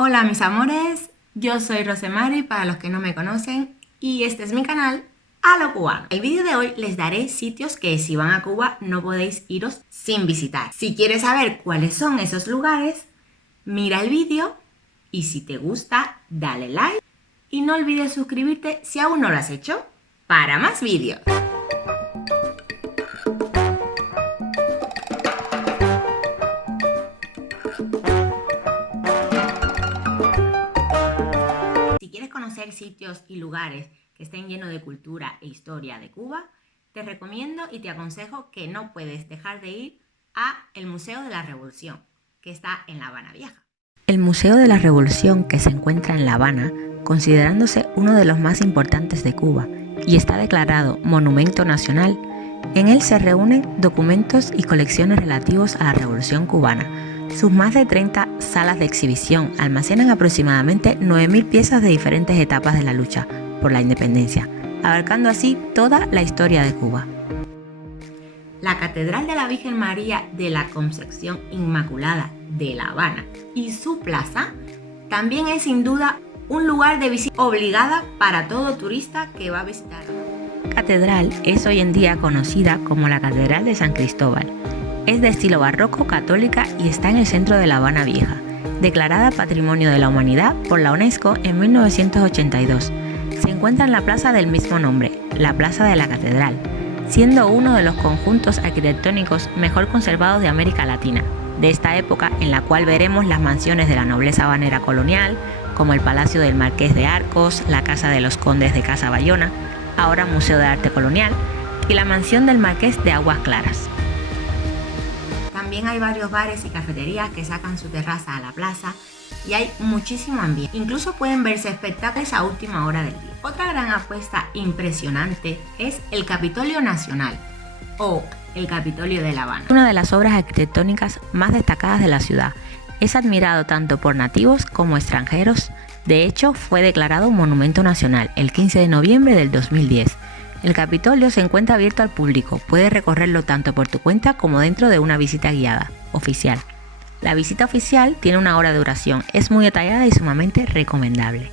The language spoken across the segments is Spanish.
Hola mis amores, yo soy Rosemary para los que no me conocen y este es mi canal A lo Cubano. El vídeo de hoy les daré sitios que si van a Cuba no podéis iros sin visitar. Si quieres saber cuáles son esos lugares, mira el vídeo y si te gusta dale like y no olvides suscribirte si aún no lo has hecho para más vídeos. Si quieres conocer sitios y lugares que estén llenos de cultura e historia de Cuba, te recomiendo y te aconsejo que no puedes dejar de ir a el Museo de la Revolución, que está en La Habana Vieja. El Museo de la Revolución, que se encuentra en La Habana, considerándose uno de los más importantes de Cuba y está declarado Monumento Nacional, en él se reúnen documentos y colecciones relativos a la Revolución Cubana. Sus más de 30 salas de exhibición almacenan aproximadamente 9.000 piezas de diferentes etapas de la lucha por la independencia, abarcando así toda la historia de Cuba. La Catedral de la Virgen María de la Concepción Inmaculada de La Habana y su plaza también es sin duda un lugar de visita obligada para todo turista que va a visitar. La catedral es hoy en día conocida como la Catedral de San Cristóbal. Es de estilo barroco católica y está en el centro de La Habana Vieja, declarada Patrimonio de la Humanidad por la UNESCO en 1982. Se encuentra en la plaza del mismo nombre, la Plaza de la Catedral, siendo uno de los conjuntos arquitectónicos mejor conservados de América Latina, de esta época en la cual veremos las mansiones de la nobleza habanera colonial, como el Palacio del Marqués de Arcos, la Casa de los Condes de Casa Bayona, ahora Museo de Arte Colonial, y la mansión del Marqués de Aguas Claras. También hay varios bares y cafeterías que sacan su terraza a la plaza y hay muchísimo ambiente. Incluso pueden verse espectáculos a última hora del día. Otra gran apuesta impresionante es el Capitolio Nacional o el Capitolio de La Habana. Una de las obras arquitectónicas más destacadas de la ciudad. Es admirado tanto por nativos como extranjeros. De hecho, fue declarado Monumento Nacional el 15 de noviembre del 2010. El Capitolio se encuentra abierto al público, puedes recorrerlo tanto por tu cuenta como dentro de una visita guiada, oficial. La visita oficial tiene una hora de duración, es muy detallada y sumamente recomendable.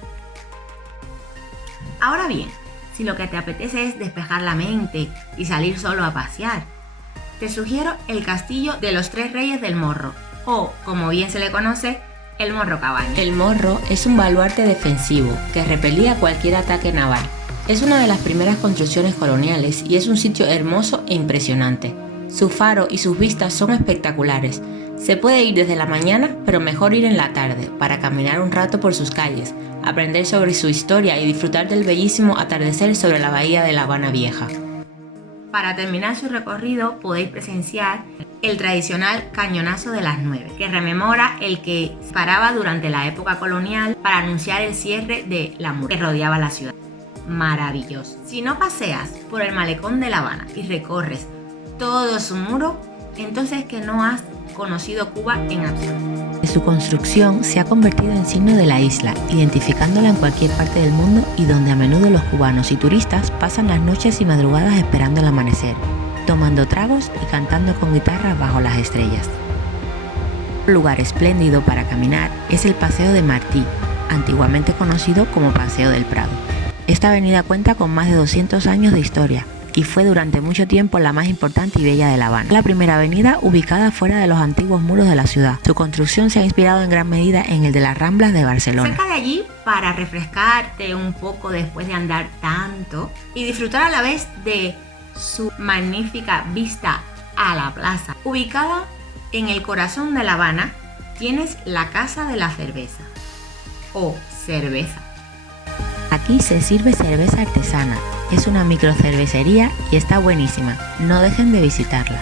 Ahora bien, si lo que te apetece es despejar la mente y salir solo a pasear, te sugiero el Castillo de los Tres Reyes del Morro, o como bien se le conoce, el Morro Cabaña. El Morro es un baluarte defensivo que repelía cualquier ataque naval. Es una de las primeras construcciones coloniales y es un sitio hermoso e impresionante. Su faro y sus vistas son espectaculares. Se puede ir desde la mañana, pero mejor ir en la tarde, para caminar un rato por sus calles, aprender sobre su historia y disfrutar del bellísimo atardecer sobre la bahía de La Habana Vieja. Para terminar su recorrido podéis presenciar el tradicional Cañonazo de las 9, que rememora el que se paraba durante la época colonial para anunciar el cierre de la muralla que rodeaba la ciudad. Maravilloso. Si no paseas por el malecón de La Habana y recorres todo su muro, entonces que no has conocido Cuba en absoluto. Su construcción se ha convertido en signo de la isla, identificándola en cualquier parte del mundo y donde a menudo los cubanos y turistas pasan las noches y madrugadas esperando el amanecer, tomando tragos y cantando con guitarras bajo las estrellas. Un lugar espléndido para caminar es el Paseo de Martí, antiguamente conocido como Paseo del Prado. Esta avenida cuenta con más de 200 años de historia y fue durante mucho tiempo la más importante y bella de La Habana. La primera avenida ubicada fuera de los antiguos muros de la ciudad. Su construcción se ha inspirado en gran medida en el de las Ramblas de Barcelona. Cerca de allí, para refrescarte un poco después de andar tanto y disfrutar a la vez de su magnífica vista a la plaza. Ubicada en el corazón de La Habana, tienes la Casa de la Cerveza o cerveza. Aquí se sirve cerveza artesana, es una microcervecería y está buenísima, no dejen de visitarla.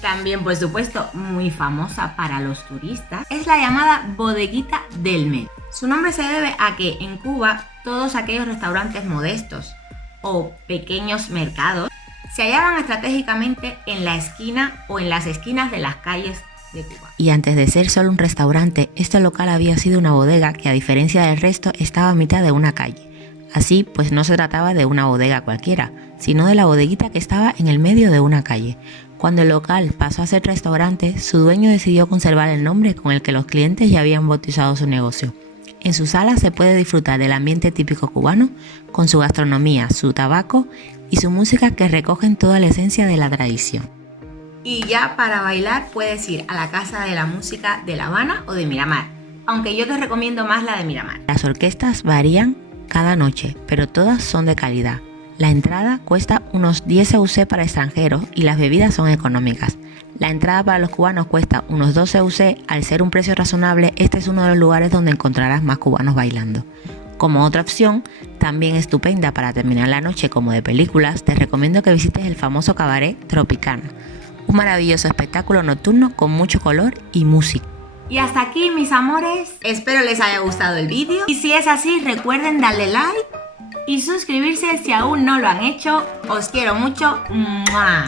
También, por supuesto, muy famosa para los turistas, es la llamada Bodeguita del Medio. Su nombre se debe a que en Cuba todos aquellos restaurantes modestos o pequeños mercados se hallaban estratégicamente en la esquina o en las esquinas de las calles de Cuba. Y antes de ser solo un restaurante, este local había sido una bodega que, a diferencia del resto, estaba a mitad de una calle. Así pues no se trataba de una bodega cualquiera, sino de la bodeguita que estaba en el medio de una calle. Cuando el local pasó a ser restaurante, su dueño decidió conservar el nombre con el que los clientes ya habían bautizado su negocio. En su sala se puede disfrutar del ambiente típico cubano, con su gastronomía, su tabaco y su música que recogen toda la esencia de la tradición. Y ya para bailar puedes ir a la Casa de la Música de La Habana o de Miramar, aunque yo te recomiendo más la de Miramar. Las orquestas varían cada noche, pero todas son de calidad. La entrada cuesta unos 10 EUC para extranjeros y las bebidas son económicas. La entrada para los cubanos cuesta unos 12 EUC, al ser un precio razonable, este es uno de los lugares donde encontrarás más cubanos bailando. Como otra opción, también estupenda para terminar la noche como de películas, te recomiendo que visites el famoso cabaret Tropicana, un maravilloso espectáculo nocturno con mucho color y música. Y hasta aquí, mis amores, espero les haya gustado el vídeo y si es así recuerden darle like y suscribirse si aún no lo han hecho. Os quiero mucho. ¡Mua!